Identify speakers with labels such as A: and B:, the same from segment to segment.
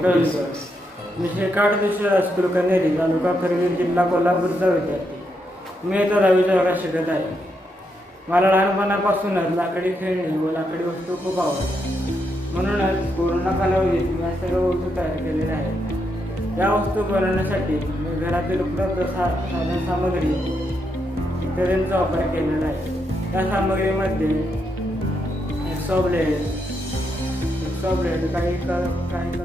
A: प्रकाश दुसऱ्या कन्हेरी तालुका खरेदी जिल्हा कोल्हापूरचा विद्यार्थी. मी आता दहावीच्या वर्गात शिकत आहे. मला लहानपणापासूनच लाकडी खेळणी व लाकडी वस्तू खूप आवडतात. म्हणूनच कोरोना कालावधीत मी या सर्व वस्तू तयार केलेल्या आहेत. या वस्तू बनवण्यासाठी मी घरातील उपलब्ध सा साधन सामग्री इत्यादींचा वापर केलेला आहे. त्या सामग्रीमध्ये एक्सॉ काही काही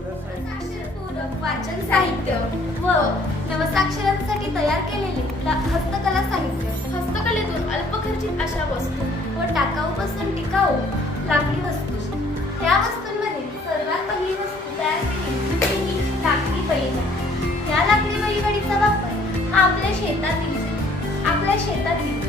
B: वाचन साहित्य व नवसाक्षरांसाठी तयार केलेले हस्तकला साहित्य.
C: हस्तकलेतून अल्पखर्चित अशा वस्तू
B: व टाकाऊपासून टिकाऊ लाकडी वस्तू. त्या वस्तूंमध्ये सर्वात पहिली वस्तू तयार केली ती ही लाकडी बैलगाडी या लाकडी बैलगाडीचा वापर हा आपल्या शेतातील आपल्या शेतातील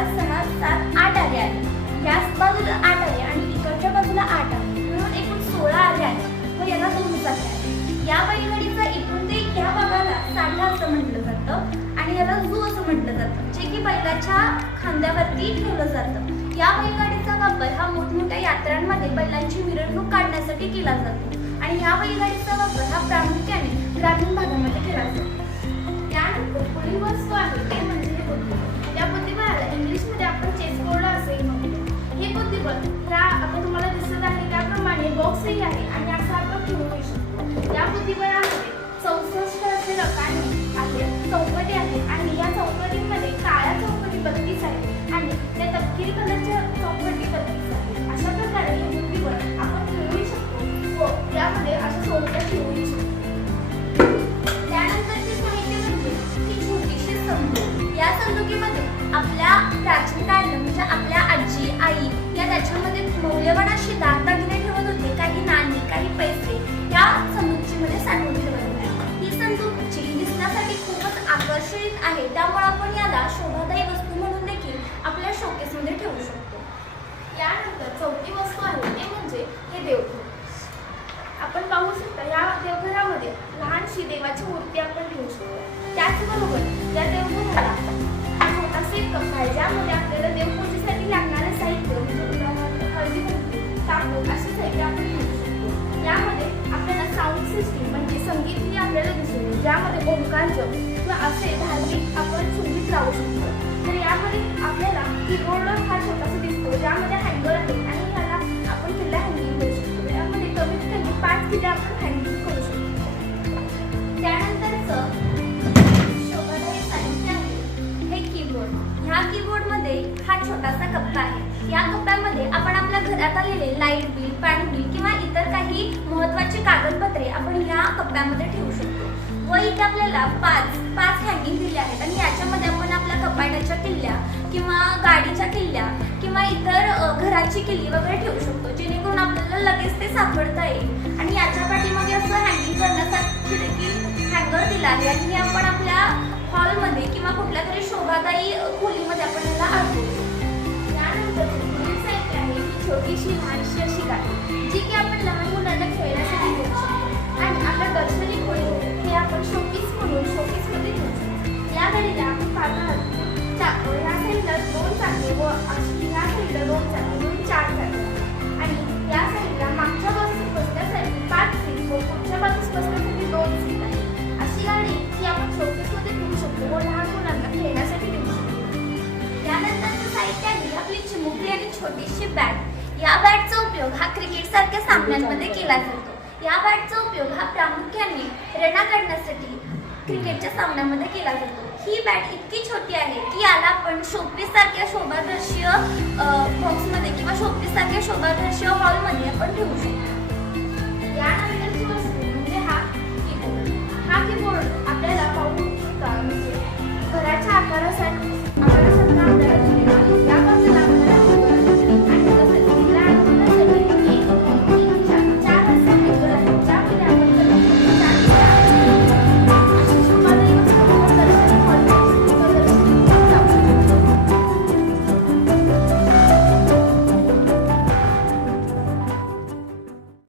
B: पाच सहा सात आठ आले आहेत. याच बाजूला आठ आले आणि इकडच्या बाजूला आठ आले. म्हणून एकूण सोळा आले आहेत. व याला दोन चाके आहेत. या बैलगाडीचा एकूण ते या भागाला सांडा असं म्हटलं जातं आणि याला जू असं म्हटलं जातं जे की बैलाच्या खांद्यावरती ठेवलं जातं. या बैलगाडीचा वापर हा मोठमोठ्या यात्रांमध्ये बैलांची मिरवणूक काढण्यासाठी केला जातो. आणि या बैलगाडीचा वापर हा प्रामुख्याने ग्रामीण भागामध्ये केला जातो.
C: त्यानंतर पुढील वस्तू आहे ते म्हणजे आहे आणि असं आपण ठेवू शकतो. या बुद्धिबळामध्ये
B: आकर्षित आहे. त्यामुळे आपण याला शोभादायी वस्तू म्हणून देखील आपल्या शोकेसमध्ये ठेवू शकतो.
C: यानंतर चौथी वस्तू आहे ते म्हणजे हे देवघर. आपण पाहू शकता या देवघरामध्ये लहानशी देवाची मूर्ती आपण ठेवू शकतो. त्याचबरोबर या देवघराला हा छोटासा एक आहे ज्यामध्ये आपल्याला देवपूजेसाठी लागणारे साहित्य म्हणजे उदाहरणार्थ हळदी कुंकू तांबूळ असे साहित्य आपण ठेवू शकतो. यामध्ये आपल्याला साऊंड सिस्टीम म्हणजे संगीत ही आपल्याला दिसून येईल. ज्यामध्ये ओंकार जप असे धार्मिक आपण संगीत लावू शकतो. तर यामध्ये आपल्याला कीबोर्ड हा छोटासा दिसतो ज्यामध्ये हँगर आहे आणि ह्याला आपण किल्ला हँगिंग करू शकतो. यामध्ये कमीत कमी पाच किल्ले आपण हँगिंग करू शकतो.
B: त्यानंतरचं शोभादायी साहित्य आहे. हे कीबोर्ड ह्या कीबोर्डमध्ये हा छोटासा कप्पा आहे. या कप्प्यामध्ये आपण आपल्या घरात आलेले लाइट बिल पाणी बिल किंवा इतर काही महत्त्वाची कागदपत्रे आपण ह्या कप्प्यामध्ये ठेवू शकतो? व इथे आपल्याला पाच पाच हँगिंग दिले आहेत. आणि याच्यामध्ये आपण आपल्या कपाटाच्या किल्ल्या किंवा गाडीच्या किल्ल्या किंवा इतर घराची किल्ली वगैरे ठेवू शकतो जेणेकरून आपल्याला लगेच ते सापडता येईल. आणि याच्या पाठीमागे असं हँगिंग करण्यासाठी देखील हँगर दिला आहे. आणि हे आपण आपल्या
C: छोटीशी
B: बॅट या बॅटचा उपयोग हा क्रिकेट सारख्या सामन्यांमध्ये केला जातो. या बॅटचा उपयोग हा प्रामुख्याने रणा काढण्यासाठी क्रिकेटच्या सामन्यामध्ये केला जातो. ही बॅट इतकी छोटी आहे की याला आपण शोपीसारख्या शोभादर्शीय बॉक्समध्ये किंवा शोपीसारख्या शोभादर्शीय हॉलमध्ये आपण ठेवू शकतो.